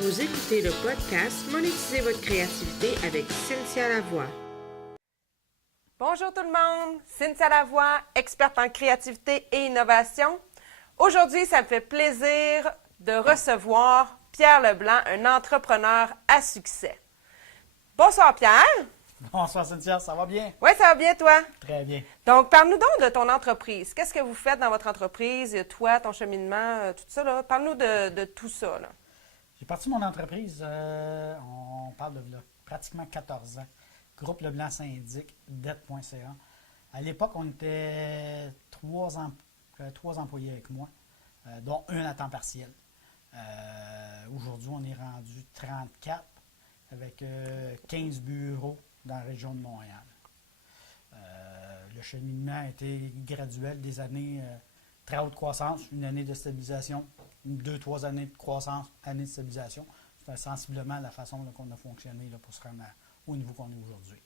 Vous écoutez le podcast Monétiser votre créativité avec Cynthia Lavoie. Bonjour tout le monde, Cynthia Lavoie, experte en créativité et innovation. Aujourd'hui, ça me fait plaisir de recevoir Pierre Leblanc, un entrepreneur à succès. Bonsoir Pierre. Bonsoir Cynthia, ça va bien? Oui, ça va bien toi? Très bien. Donc, parle-nous donc de ton entreprise. Qu'est-ce que vous faites dans votre entreprise? Toi, ton cheminement, tout ça, là. Parle-nous de tout ça, là. J'ai parti mon entreprise, on parle de là, pratiquement 14 ans. Groupe Leblanc Syndic, dette.ca. À l'époque, on était trois employés avec moi, dont un à temps partiel. Aujourd'hui, on est rendu 34 avec 15 bureaux dans la région de Montréal. Le cheminement a été graduel, des années très haute croissance, une année de stabilisation, 2-3 années de croissance, année de stabilisation. C'est sensiblement la façon qu'on a fonctionné là, pour se rendre au niveau qu'on est aujourd'hui.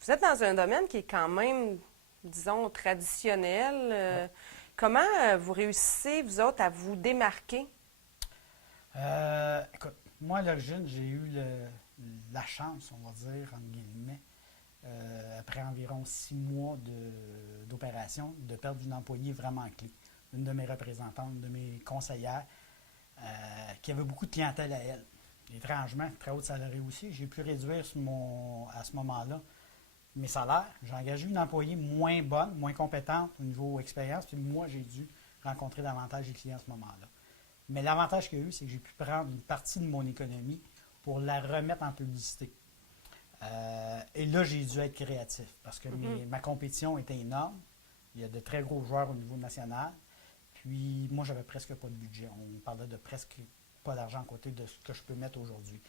Vous êtes dans un domaine qui est quand même, disons, traditionnel. Ouais. Comment vous réussissez, vous autres, à vous démarquer? Écoute, moi, à l'origine, j'ai eu la chance, on va dire, entre guillemets, après environ 6 mois d'opération, de perdre une employée vraiment clé. Une de mes représentantes, une de mes conseillères, qui avait beaucoup de clientèle à elle. Étrangement, très haute salariée aussi. J'ai pu réduire à ce moment-là mes salaires. J'ai engagé une employée moins bonne, moins compétente au niveau expérience, puis moi, j'ai dû rencontrer davantage les clients à ce moment-là. Mais l'avantage qu'il y a eu, c'est que j'ai pu prendre une partie de mon économie pour la remettre en publicité. Et là, j'ai dû être créatif parce que ma compétition était énorme. Il y a de très gros joueurs au niveau national. Puis moi, j'avais presque pas de budget. On parlait de presque pas d'argent à côté de ce que je peux mettre aujourd'hui.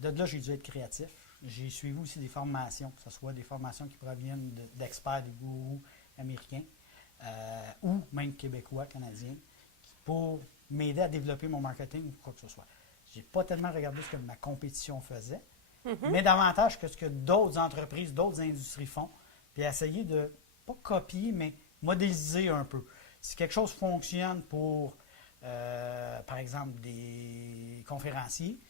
De là, j'ai dû être créatif. J'ai suivi aussi des formations, que ce soit des formations qui proviennent d'experts, des gourous américains ou même québécois, canadiens, pour m'aider à développer mon marketing ou quoi que ce soit. Je n'ai pas tellement regardé ce que ma compétition faisait, mais davantage que ce que d'autres entreprises, d'autres industries font, puis essayer de, pas copier, mais modéliser un peu. Si quelque chose fonctionne pour, par exemple, des conférenciers,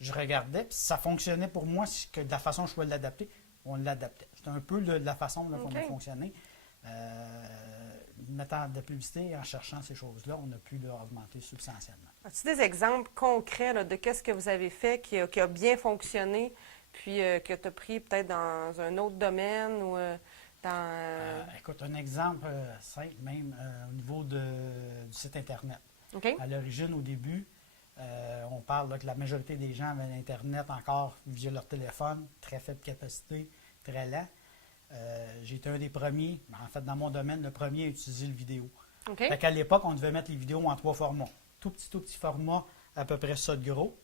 je regardais, puis ça fonctionnait pour moi, que de la façon dont je pouvais l'adapter, on l'adaptait. C'était un peu de la façon dont on a fonctionné. Mettant de la publicité, en cherchant ces choses-là, on a pu augmenter substantiellement. As-tu des exemples concrets là, de qu'est-ce que vous avez fait qui a bien fonctionné, puis que tu as pris peut-être dans un autre domaine ou dans... Écoute, un exemple simple même au niveau du site Internet. OK. À l'origine, au début, on parle là, que la majorité des gens avaient Internet encore via leur téléphone, très faible capacité, très lent. J'ai été un des premiers, en fait, dans mon domaine, le premier à utiliser le vidéo. OK. Fait qu'à l'époque, on devait mettre les vidéos en 3 formats. Tout petit format, à peu près ça de gros.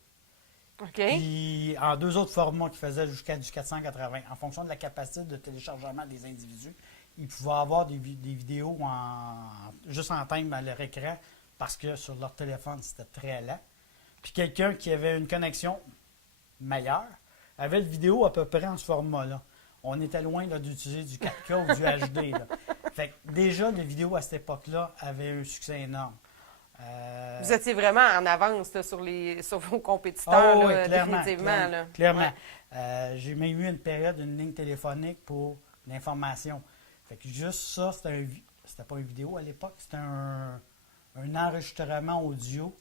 OK. Puis en 2 autres formats qui faisaient jusqu'à du 480. En fonction de la capacité de téléchargement des individus, ils pouvaient avoir des vidéos juste en time à leur écran parce que sur leur téléphone, c'était très lent. Puis quelqu'un qui avait une connexion meilleure avait le vidéo à peu près en ce format-là. On était loin là, d'utiliser du 4K ou du HD. Là. Fait que déjà, les vidéos à cette époque-là avaient un succès énorme. Vous étiez vraiment en avance là, sur vos compétiteurs, oui, là, clairement, définitivement. Là. clairement. Ouais. J'ai même eu une période, une ligne téléphonique pour l'information. Fait que juste ça, c'était pas une vidéo à l'époque, c'était un enregistrement audio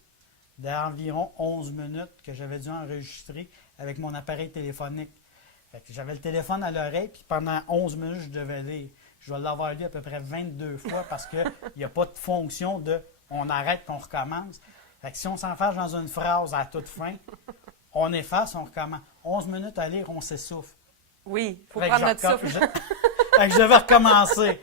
d'environ 11 minutes que j'avais dû enregistrer avec mon appareil téléphonique. Fait que j'avais le téléphone à l'oreille, puis pendant 11 minutes, je devais lire. Je dois l'avoir lu à peu près 22 fois parce qu'il n'y a pas de fonction de on arrête qu'on recommence. Fait que si on s'enferme dans une phrase à toute fin, on efface, on recommence. 11 minutes à lire, on s'essouffle. Oui, il faut Fait que prendre notre souffle. Fait que je devais recommencer.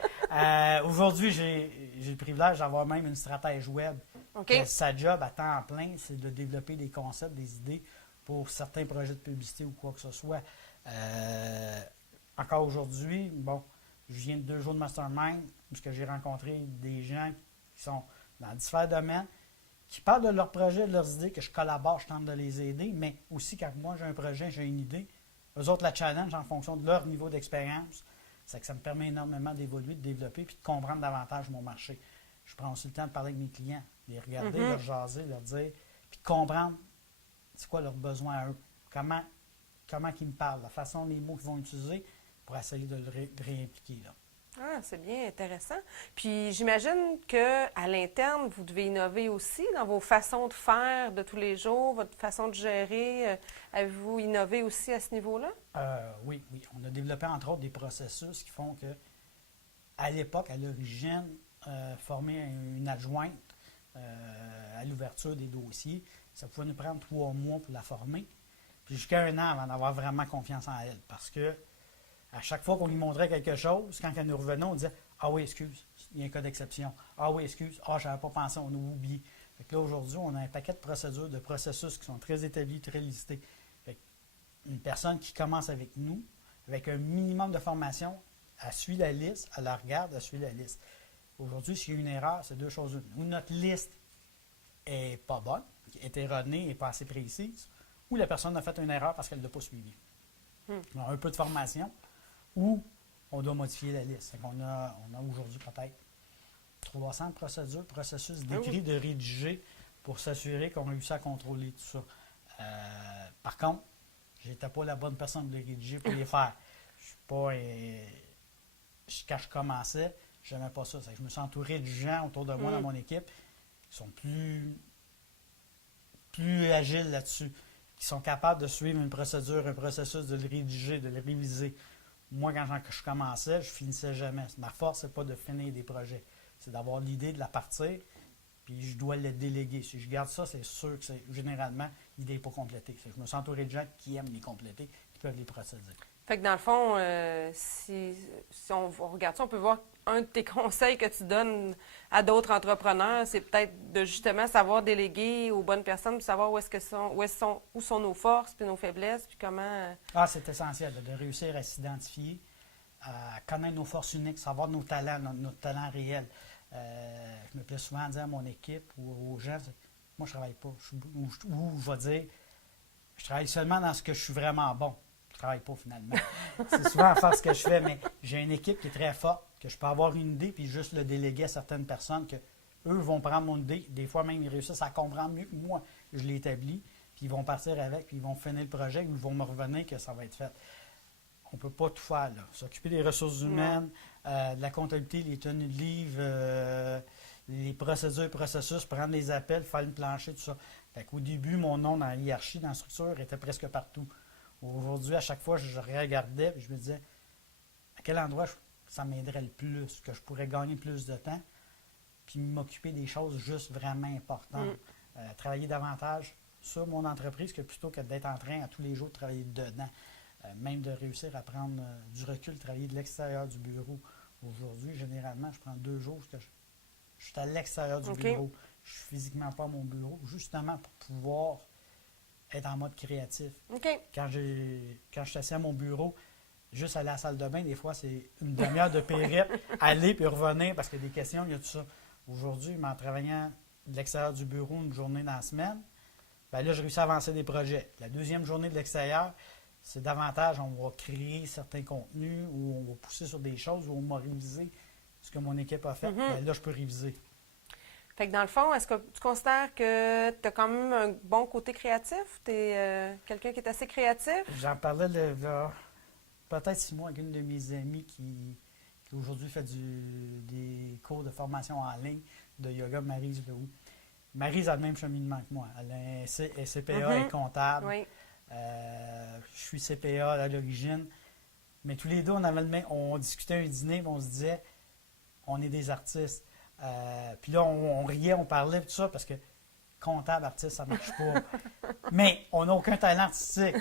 Aujourd'hui, j'ai le privilège d'avoir même une stratège web. OK. Sa job à temps plein, c'est de développer des concepts, des idées pour certains projets de publicité ou quoi que ce soit. Encore aujourd'hui, bon, je viens de 2 jours de mastermind où j'ai rencontré des gens qui sont dans différents domaines, qui parlent de leurs projets, de leurs idées, que je collabore, je tente de les aider, mais aussi quand moi j'ai un projet, j'ai une idée, eux autres la challenge en fonction de leur niveau d'expérience. C'est que ça me permet énormément d'évoluer, de développer puis de comprendre davantage mon marché. Je prends aussi le temps de parler avec mes clients, de les regarder, leur jaser, leur dire, puis de comprendre c'est quoi leurs besoins à eux, comment qu'ils me parlent, la façon, les mots qu'ils vont utiliser pour essayer de de réimpliquer. Là. Ah, c'est bien intéressant. Puis j'imagine qu'à l'interne, vous devez innover aussi dans vos façons de faire de tous les jours, votre façon de gérer. Avez-vous innové aussi à ce niveau-là? Oui. On a développé entre autres des processus qui font que, à l'époque, à l'origine, former une adjointe à l'ouverture des dossiers, ça pouvait nous prendre 3 mois pour la former, puis jusqu'à 1 an avant d'avoir vraiment confiance en elle. Parce que à chaque fois qu'on lui montrait quelque chose, quand elle nous revenait, on disait « Ah oui, excuse, il y a un cas d'exception. Ah oui, excuse, je n'avais pas pensé, on a oublié. » Fait que là, aujourd'hui, on a un paquet de procédures, de processus qui sont très établis, très listés. Fait une personne qui commence avec nous, avec un minimum de formation, elle suit la liste, elle la regarde, elle suit la liste. Aujourd'hui, s'il y a une erreur, c'est 2 choses. Ou notre liste n'est pas bonne, est erronée, n'est pas assez précise, ou la personne a fait une erreur parce qu'elle ne l'a pas suivi. On a un peu de formation, ou on doit modifier la liste. On a aujourd'hui peut-être 300 procédures, processus d'écrit, de rédiger pour s'assurer qu'on réussit à contrôler tout ça. Par contre, je n'étais pas la bonne personne de les rédiger pour les faire. Je suis pas. Quand je commençais, je n'aimais pas ça. Je me suis entouré de gens autour de moi dans mon équipe qui sont plus agiles là-dessus, qui sont capables de suivre une procédure, un processus, de le rédiger, de le réviser. Moi, quand je commençais, je finissais jamais. Ma force, c'est pas de finir des projets. C'est d'avoir l'idée de la partir, puis je dois le déléguer. Si je garde ça, c'est sûr que généralement, l'idée n'est pas complétée. Je me suis entouré de gens qui aiment les compléter, qui peuvent les procéder. Fait que dans le fond, si on regarde ça, on peut voir un de tes conseils que tu donnes à d'autres entrepreneurs, c'est peut-être de justement savoir déléguer aux bonnes personnes, puis savoir où sont nos forces, puis nos faiblesses, puis comment... C'est essentiel de réussir à s'identifier, à connaître nos forces uniques, savoir nos talents, notre talent réel. Je me plais souvent à dire à mon équipe ou aux gens, moi je travaille pas, ou je vais dire, je travaille seulement dans ce que je suis vraiment bon. Je travaille pas finalement. C'est souvent à faire ce que je fais, mais j'ai une équipe qui est très forte, que je peux avoir une idée puis juste le déléguer à certaines personnes que eux vont prendre mon idée. Des fois même, ils réussissent à comprendre mieux que moi. Je l'ai établi, puis ils vont partir avec, puis ils vont finir le projet, puis ils vont me revenir que ça va être fait. On ne peut pas tout faire, là. S'occuper des ressources humaines, de la comptabilité, les tenues de livres, les procédures, processus, prendre les appels, faire le plancher, tout ça. Fait qu'au début, mon nom dans la hiérarchie, dans la structure, était presque partout. Aujourd'hui, à chaque fois, je regardais et je me disais à quel endroit ça m'aiderait le plus, que je pourrais gagner plus de temps, puis m'occuper des choses juste vraiment importantes. Travailler davantage sur mon entreprise que plutôt que d'être en train à tous les jours de travailler dedans. Même de réussir à prendre du recul, travailler de l'extérieur du bureau. Aujourd'hui, généralement, je prends 2 jours que je suis à l'extérieur du bureau. Je ne suis physiquement pas à mon bureau, justement pour pouvoir être en mode créatif. Quand je suis assis à mon bureau, juste aller à la salle de bain, des fois, c'est une demi-heure de périple, aller puis revenir parce qu'il y a des questions, il y a tout ça. Aujourd'hui, en travaillant de l'extérieur du bureau une journée dans la semaine, bien là, je réussis à avancer des projets. La deuxième journée de l'extérieur, c'est davantage, on va créer certains contenus ou on va pousser sur des choses ou on va réviser ce que mon équipe a fait. Bien là, je peux réviser. Fait que dans le fond, est-ce que tu considères que tu as quand même un bon côté créatif? Tu es quelqu'un qui est assez créatif? J'en parlais peut-être 6 mois avec une de mes amies qui aujourd'hui fait des cours de formation en ligne de yoga, Maryse Lehoux. Maryse a le même cheminement que moi. Elle a un CPA, elle est comptable. Oui. Je suis CPA à l'origine. Mais tous les deux, on discutait un dîner, mais on se disait, on est des artistes. Puis là, on riait, on parlait, tout ça, parce que comptable, artiste, ça ne marche pas. Mais on n'a aucun talent artistique.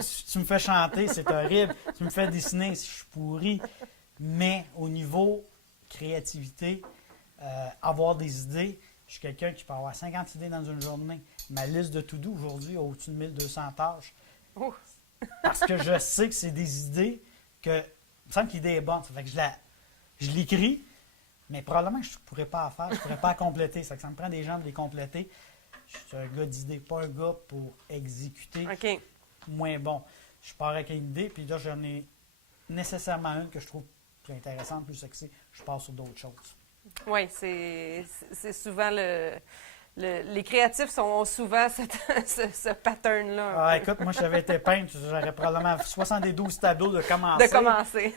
Si tu me fais chanter, c'est horrible. Si tu me fais dessiner, je suis pourri. Mais au niveau créativité, avoir des idées, je suis quelqu'un qui peut avoir 50 idées dans une journée. Ma liste de to-do aujourd'hui a au-dessus de 1200 tâches. Parce que je sais que c'est des idées que... Il me semble que l'idée est bonne. Ça fait que je l'écris, mais probablement que je ne pourrais pas la faire, je ne pourrais pas la compléter. Ça me prend des gens de les compléter. Je suis un gars d'idées, pas un gars pour exécuter. Moins bon. Je pars avec une idée, puis là, j'en ai nécessairement une que je trouve plus intéressante, plus sexy. Je pars sur d'autres choses. Oui, c'est souvent les créatifs ont souvent ce pattern-là. Ah, écoute, moi, j'avais été peintre, j'aurais probablement 72 tableaux de commencer. De commencer.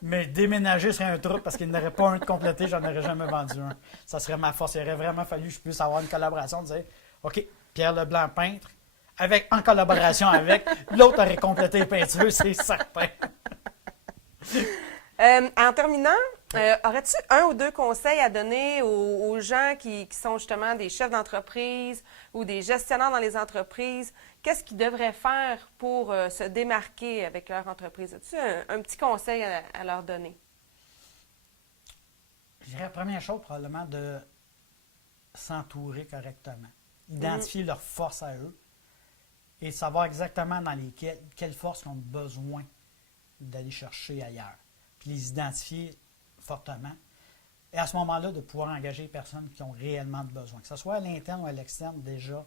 Mais déménager serait un truc parce qu'il n'y en aurait pas un de complété, j'en aurais jamais vendu un. Ça serait ma force. Il aurait vraiment fallu que je puisse avoir une collaboration, dire OK, Pierre Leblanc, peintre, en collaboration avec, l'autre aurait complété les peintures, c'est certain. En terminant, aurais-tu un ou deux conseils à donner aux gens qui sont justement des chefs d'entreprise ou des gestionnaires dans les entreprises? Qu'est-ce qu'ils devraient faire pour se démarquer avec leur entreprise? As-tu un petit conseil à leur donner? Je dirais la première chose, probablement, de s'entourer correctement. Identifier leurs forces à eux et savoir exactement dans quelles forces ils ont besoin d'aller chercher ailleurs. Puis les identifier fortement. Et à ce moment-là, de pouvoir engager les personnes qui ont réellement besoin. Que ce soit à l'interne ou à l'externe, déjà,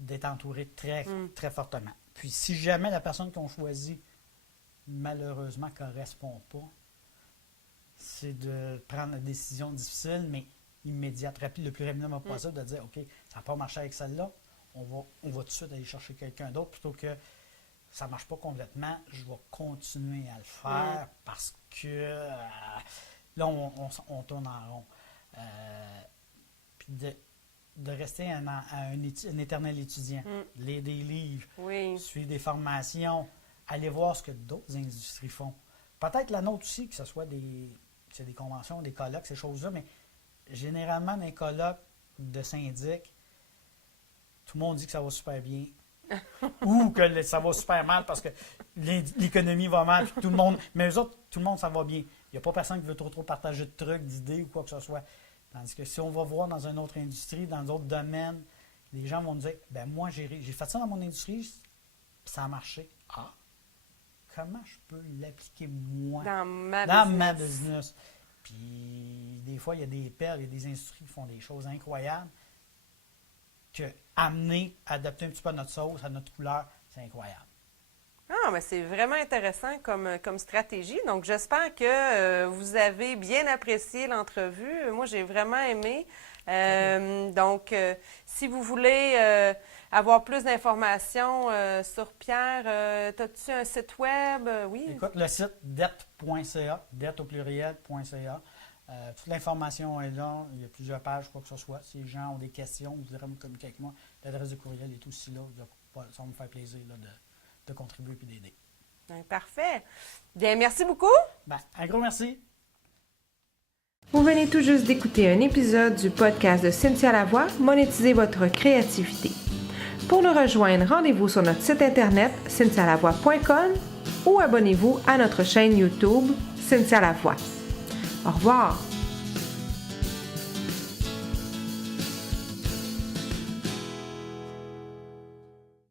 d'être entouré très, très fortement. Puis si jamais la personne qu'on choisit, malheureusement, ne correspond pas, c'est de prendre la décision difficile, mais immédiate, rapide, le plus rapidement possible, de dire, OK, ça n'a pas marché avec celle-là, on va tout de suite aller chercher quelqu'un d'autre plutôt que ça ne marche pas complètement, je vais continuer à le faire parce que là, on tourne en rond. Puis de rester un éternel étudiant, lire des livres, suivre des formations, aller voir ce que d'autres industries font. Peut-être la nôtre aussi, que ce soit des conventions, des colloques, ces choses-là, mais généralement, dans les colloques de syndics, tout le monde dit que ça va super bien. Ou que ça va super mal parce que l'économie va mal, puis tout le monde. Mais eux autres, tout le monde, ça va bien. Il n'y a pas personne qui veut trop partager de trucs, d'idées ou quoi que ce soit. Tandis que si on va voir dans une autre industrie, dans d'autres domaines, les gens vont nous dire, ben moi, j'ai fait ça dans mon industrie, ça a marché. Ah, comment je peux l'appliquer moi dans ma business? Puis des fois, il y a des perles, il y a des industries qui font des choses incroyables. Que amener, adapter un petit peu à notre sauce, à notre couleur, c'est incroyable. Ah, mais c'est vraiment intéressant comme stratégie. Donc, j'espère que vous avez bien apprécié l'entrevue. Moi, j'ai vraiment aimé. Donc, si vous voulez avoir plus d'informations sur Pierre, as-tu un site web? Oui. Écoute, le site det.ca, det au pluriel.ca. Toute l'information est là. Il y a plusieurs pages, quoi que ce soit. Si les gens ont des questions, vous voudrez me communiquer avec moi. L'adresse de courriel est aussi là. Ça va me faire plaisir là, de contribuer et d'aider. Parfait. Bien, merci beaucoup. Un gros merci. Vous venez tout juste d'écouter un épisode du podcast de Cynthia Lavoie, Monétiser votre créativité. Pour nous rejoindre, rendez-vous sur notre site internet cynthialavoie.com ou abonnez-vous à notre chaîne YouTube Cynthia Lavoie. Au revoir!